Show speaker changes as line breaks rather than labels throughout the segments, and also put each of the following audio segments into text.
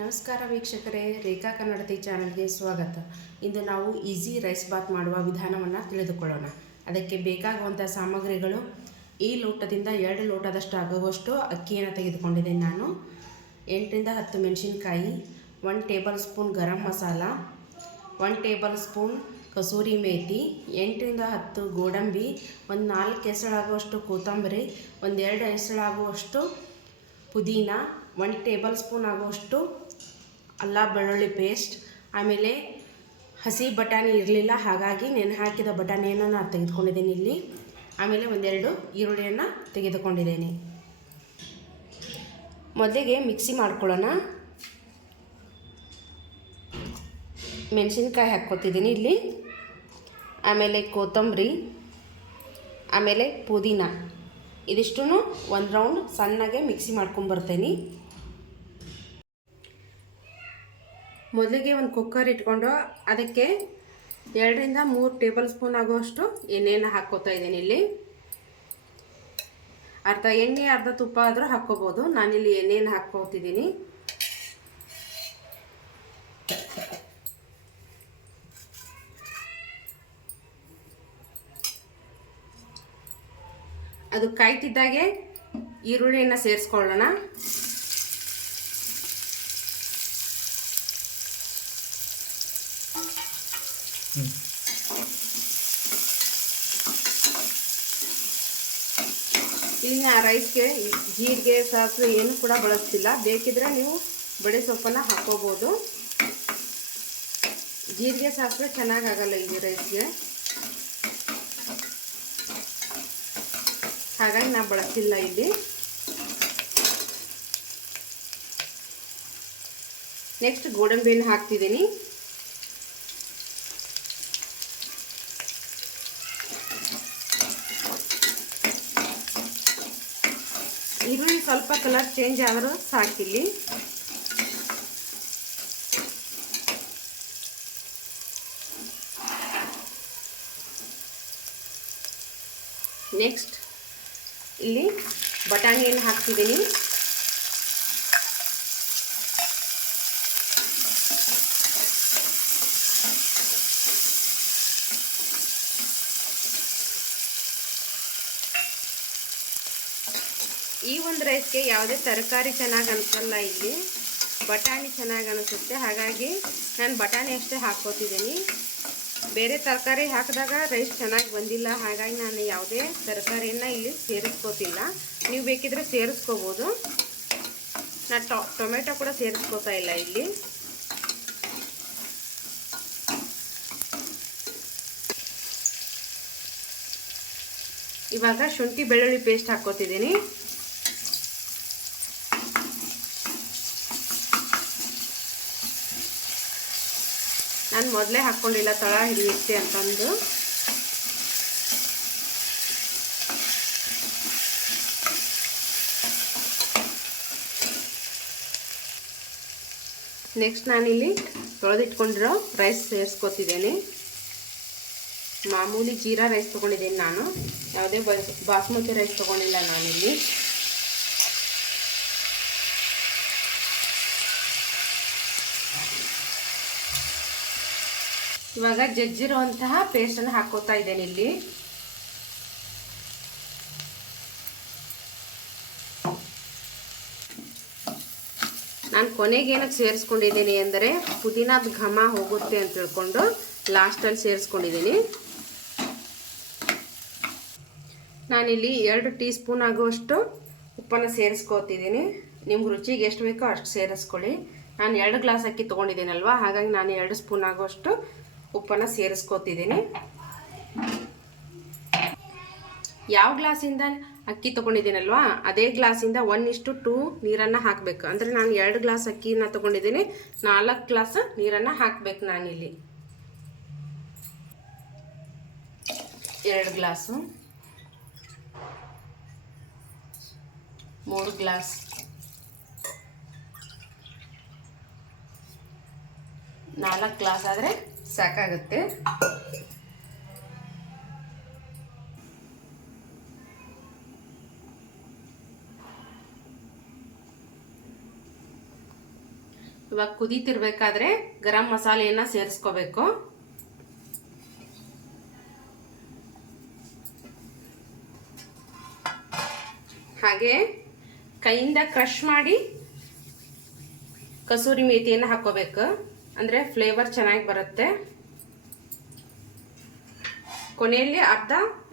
ನಮಸ್ಕಾರ ವೀಕ್ಷಕರೇ, ರೇಖಾ ಕನ್ನಡತಿ ಚಾನಲ್ಗೆ ಸ್ವಾಗತ. ಇಂದು ನಾವು ಈಸಿ ರೈಸ್ ಬಾತ್ ಮಾಡುವ ವಿಧಾನವನ್ನು ತಿಳಿದುಕೊಳ್ಳೋಣ. ಅದಕ್ಕೆ ಬೇಕಾಗುವಂಥ ಸಾಮಗ್ರಿಗಳು, ಈ ಲೋಟದಿಂದ ಎರಡು ಲೋಟದಷ್ಟು ಆಗುವಷ್ಟು ಅಕ್ಕಿಯನ್ನು ತೆಗೆದುಕೊಂಡಿದ್ದೇನೆ ನಾನು. ಎಂಟರಿಂದ ಹತ್ತು ಮೆಣಸಿನ್ಕಾಯಿ one tablespoon garam masala one tablespoon kasuri methi ಎಂಟರಿಂದ ಹತ್ತು ಗೋಡಂಬಿ, ಒಂದು ನಾಲ್ಕು ಹೆಸಳಾಗುವಷ್ಟು ಕೊತ್ತಂಬರಿ ಒಂದೆರಡು ಹೆಸಳಾಗುವಷ್ಟು ಪುದೀನ ಒನ್ ಟೇಬಲ್ ಸ್ಪೂನ್ ಆಗೋಷ್ಟು ಅಲ್ಲ, ಬೆಳ್ಳುಳ್ಳಿ ಪೇಸ್ಟ್, ಆಮೇಲೆ ಹಸಿ ಬಟಾಣಿ ಇರಲಿಲ್ಲ, ಹಾಗಾಗಿ ನೆನೆ ಹಾಕಿದ ಬಟಾಣಿಯನ್ನು ನಾನು ತೆಗೆದುಕೊಂಡಿದ್ದೀನಿ ಇಲ್ಲಿ. ಆಮೇಲೆ ಒಂದೆರಡು ಈರುಳ್ಳಿಯನ್ನು ತೆಗೆದುಕೊಂಡಿದ್ದೀನಿ. ಮೊದಲಿಗೆ ಮಿಕ್ಸಿ ಮಾಡ್ಕೊಳ್ಳೋಣ. ಮೆಣಸಿನ್ಕಾಯಿ ಹಾಕ್ಕೊತಿದ್ದೀನಿ ಇಲ್ಲಿ. ಆಮೇಲೆ ಕೊತ್ತಂಬರಿ, ಆಮೇಲೆ ಪುದೀನ. ಇದಿಷ್ಟು ಒಂದು ರೌಂಡ್ ಸಣ್ಣಗೆ ಮಿಕ್ಸಿ ಮಾಡ್ಕೊಂಬರ್ತೇನೆ ಮೊದಲಿಗೆ ಒಂದು ಕುಕ್ಕರ್ ಇಟ್ಕೊಂಡು ಅದಕ್ಕೆ ಎರಡರಿಂದ ಮೂರು ಟೇಬಲ್ ಸ್ಪೂನ್ ಆಗುವಷ್ಟು ಎಣ್ಣೆಯನ್ನು ಹಾಕ್ಕೋತಾ ಇದ್ದೀನಿ ಇಲ್ಲಿ. ಅರ್ಧ ಎಣ್ಣೆ, ಅರ್ಧ ತುಪ್ಪ ಆದರೂ ಹಾಕ್ಕೋಬೋದು. ನಾನಿಲ್ಲಿ ಎಣ್ಣೆಯನ್ನು ಹಾಕ್ಕೋತಿದ್ದೀನಿ. ಅದು ಕಾಯ್ತಿದ್ದಾಗೆ ಈರುಳ್ಳಿಯನ್ನು ಸೇರಿಸ್ಕೊಳ್ಳೋಣ. ಇಲ್ಲಿ ಆ ರೈಸ್ಗೆ ಜೀರಿಗೆ, ಸಾಸಿವೆ ಏನು ಕೂಡ ಬಳಸ್ತಿಲ್ಲ. ಬೇಕಿದ್ರೆ ನೀವು ಬಡೆ ಸೊಪ್ಪನ್ನು ಹಾಕೋಬೋದು. ಜೀರಿಗೆ, ಸಾಸಿವೆ ಚೆನ್ನಾಗಾಗಲ್ಲ ಇಲ್ಲಿ ರೈಸ್ಗೆ ಹಾಗಾಗಿ ನಾವು ಬಳಸಿಲ್ಲ ಇಲ್ಲಿ. ನೆಕ್ಸ್ಟ್ ಗೋಡಂಬಿಯನ್ನು ಹಾಕ್ತಿದ್ದೀನಿ. ಕಲರ್ ಚೇಂಜ್ ಆದರೂ ಸಾಕಿಲ್ಲಿ ನೆಕ್ಸ್ಟ್ ಇಲ್ಲಿ ಬಟಾಣಿಯನ್ನು ಹಾಕ್ತಿದ್ದೀನಿ. ಈ ಒಂದು ರೈಸ್ಗೆ ಯಾವುದೇ ತರಕಾರಿ ಚೆನ್ನಾಗಿ ಅನಿಸಲ್ಲ ಇಲ್ಲಿ. ಬಟಾಣಿ ಚೆನ್ನಾಗಿ ಅನಿಸುತ್ತೆ. ಹಾಗಾಗಿ ನಾನು ಬಟಾಣಿ ಅಷ್ಟೇ ಹಾಕ್ಕೋತಿದ್ದೀನಿ. ಬೇರೆ ತರಕಾರಿ ಹಾಕಿದಾಗ ರೈಸ್ ಚೆನ್ನಾಗಿ ಬಂದಿಲ್ಲ. ಹಾಗಾಗಿ ನಾನು ಯಾವುದೇ ತರಕಾರಿಯನ್ನು ಇಲ್ಲಿ ಸೇರಿಸ್ಕೋತಿಲ್ಲ. ನೀವು ಬೇಕಿದ್ರೆ ಸೇರಿಸ್ಕೋಬೋದು. ನಾನು ಟೊ, ಟೊಮೆಟೊ ಕೂಡ ಸೇರಿಸ್ಕೋತಾ ಇಲ್ಲ ಇಲ್ಲಿ. ಇವಾಗ ಶುಂಠಿ ಬೆಳ್ಳುಳ್ಳಿ ಪೇಸ್ಟ್ ಹಾಕ್ಕೋತಿದ್ದೀನಿ. ನಾನು ಮೊದಲೇ ಹಾಕ್ಕೊಂಡಿಲ್ಲ ತಳ ಹಿಡಿಯುತ್ತೆ ಅಂತಂದು. ನೆಕ್ಸ್ಟ್ ನಾನಿಲ್ಲಿ ತೊಳೆದಿಟ್ಕೊಂಡಿರೋ ರೈಸ್ ಸೇರಿಸ್ಕೊತಿದ್ದೇನೆ. ಮಾಮೂಲಿ ಜೀರಾ ರೈಸ್ ತೊಗೊಂಡಿದ್ದೀನಿ ನಾನು. ಯಾವುದೇ ಬಾಸ್ಮತಿ ರೈಸ್ ತೊಗೊಂಡಿಲ್ಲ ನಾನಿಲ್ಲಿ. ಇವಾಗ ಜಜ್ಜಿರುವಂತಹ ಪೇಸ್ಟನ್ನು ಹಾಕೋತಾ ಇದ್ದೇನೆ ಇಲ್ಲಿ. ನಾನು ಕೊನೆಗೆ ಏನಕ್ಕೆ ಸೇರಿಸ್ಕೊಂಡಿದ್ದೀನಿ ಅಂದರೆ ಪುದೀನದ ಘಮ ಹೋಗುತ್ತೆ ಅಂತ ತಿಳ್ಕೊಂಡು ಲಾಸ್ಟಲ್ಲಿ ಸೇರಿಸ್ಕೊಂಡಿದ್ದೀನಿ. ನಾನಿಲ್ಲಿ ಎರಡು ಟೀ ಸ್ಪೂನ್ ಆಗುವಷ್ಟು ಉಪ್ಪನ್ನು ಸೇರಿಸ್ಕೋತಿದ್ದೀನಿ. ನಿಮ್ಗೆ ರುಚಿಗೆ ಎಷ್ಟು ಬೇಕೋ ಅಷ್ಟು ಸೇರಿಸ್ಕೊಳ್ಳಿ. ನಾನು ಎರಡು ಗ್ಲಾಸ್ ಅಕ್ಕಿ ತೊಗೊಂಡಿದ್ದೀನಲ್ವ? ಹಾಗಾಗಿ ನಾನು ಎರಡು ಸ್ಪೂನ್ ಆಗುವಷ್ಟು ಉಪ್ಪನ್ನು ಸೇರಿಸ್ಕೋತಿದ್ದೀನಿ. ಯಾವ ಗ್ಲಾಸಿಂದ ಅಕ್ಕಿ ತೊಗೊಂಡಿದ್ದೀನಲ್ವಾ? ಅದೇ ಗ್ಲಾಸಿಂದ ಒನ್ ಇಷ್ಟು ಟೂ ನೀರನ್ನು ಹಾಕಬೇಕು. ಅಂದರೆ ನಾನು ಎರಡು ಗ್ಲಾಸ್ ಅಕ್ಕಿನ ತೊಗೊಂಡಿದ್ದೀನಿ. ನಾಲ್ಕು ಗ್ಲಾಸ್ ನೀರನ್ನು ಹಾಕಬೇಕು ನಾನಿಲ್ಲಿ. ಎರಡು ಗ್ಲಾಸು. ಮೂರು ಗ್ಲಾಸ್ ನಾಲ್ಕು ಗ್ಲಾಸ್ ಆದರೆ ಸಾಕಾಗುತ್ತೆ. ಇವಾಗ ಕುದೀತಿರ್ಬೇಕಾದ್ರೆ ಗರಂ ಮಸಾಲೆಯನ್ನು ಸೇರಿಸ್ಕೋಬೇಕು. ಹಾಗೆ ಕೈಯಿಂದ ಕ್ರಷ್ ಮಾಡಿ ಕಸೂರಿ ಮೇಥಿಯನ್ನು ಹಾಕೋಬೇಕು ಅಂದರೆ ಫ್ಲೇವರ್ ಚೆನ್ನಾಗಿ ಬರುತ್ತೆ. ಕೊನೆಯಲ್ಲಿ ಅರ್ಧ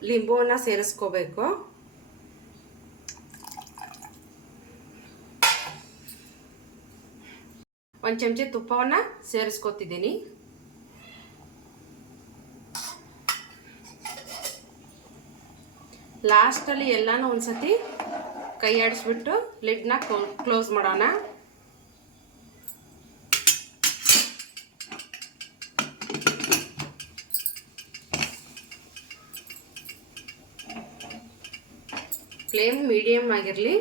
ಲಿಂಬುವನ್ನು ಸೇರಿಸ್ಕೋಬೇಕು. ಒಂದು ಚಮಚ ತುಪ್ಪವನ್ನು ಸೇರಿಸ್ಕೊತಿದ್ದೀನಿ. ಲಾಸ್ಟಲ್ಲಿ ಎಲ್ಲನೂ ಒಂದ್ಸತಿ ಕೈ ಆಡಿಸ್ಬಿಟ್ಟು ಲಿಡ್ನ ಕ್ಲೋಸ್ ಮಾಡೋಣ. ಫ್ಲೇಮ್ ಮೀಡಿಯಮ್ ಆಗಿರಲಿ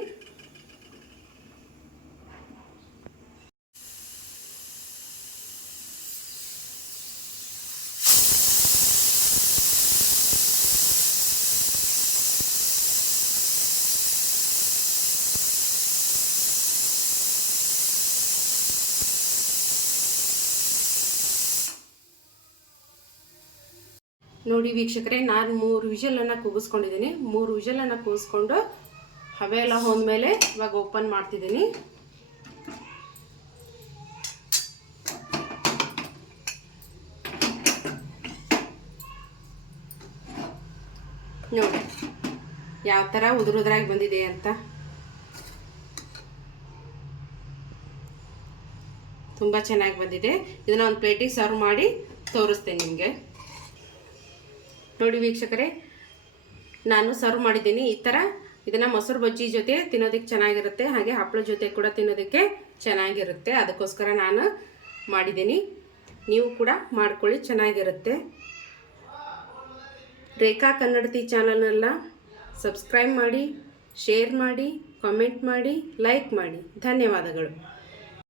ನೋಡಿ ವೀಕ್ಷಕರೇ, ನಾನು ಮೂರು ವಿಷಲನ್ನು ಕೂಗಿಸ್ಕೊಂಡಿದ್ದೀನಿ. ಮೂರು ವಿಷಲನ್ನು ಕೂಗಿಸ್ಕೊಂಡು ಹವೆ ಎಲ್ಲ ಹೋದ್ಮೇಲೆ ಇವಾಗ ಓಪನ್ ಮಾಡ್ತಿದ್ದೀನಿ. ನೋಡಿ, ಯಾವ ಥರ ಉದುರುದ್ರಾಗಿ ಬಂದಿದೆ ಅಂತ. ತುಂಬ ಚೆನ್ನಾಗಿ ಬಂದಿದೆ. ಇದನ್ನ ಒಂದು ಪ್ಲೇಟಿಗೆ ಸರ್ವ್ ಮಾಡಿ ತೋರಿಸ್ತೇನೆ ನಿಮಗೆ. ನೋಡಿ ವೀಕ್ಷಕರೇ, ನಾನು ಸರ್ವ್ ಮಾಡಿದ್ದೀನಿ ಈ ಥರ ಇದನ್ನು ಮೊಸರು ಬಜ್ಜಿ ಜೊತೆ ತಿನ್ನೋದಕ್ಕೆ ಚೆನ್ನಾಗಿರುತ್ತೆ, ಹಾಗೆ ಹಪ್ಪಳ ಜೊತೆ ಕೂಡ ತಿನ್ನೋದಕ್ಕೆ ಚೆನ್ನಾಗಿರುತ್ತೆ. ಅದಕ್ಕೋಸ್ಕರ ನಾನು ಮಾಡಿದ್ದೀನಿ. ನೀವು ಕೂಡ ಮಾಡ್ಕೊಳ್ಳಿ, ಚೆನ್ನಾಗಿರುತ್ತೆ. ರೇಖಾ ಕನ್ನಡತಿ ಚಾನಲ್ನೆಲ್ಲ ಸಬ್ಸ್ಕ್ರೈಬ್ ಮಾಡಿ ಶೇರ್ ಮಾಡಿ ಕಾಮೆಂಟ್ ಮಾಡಿ ಲೈಕ್ ಮಾಡಿ. ಧನ್ಯವಾದಗಳು.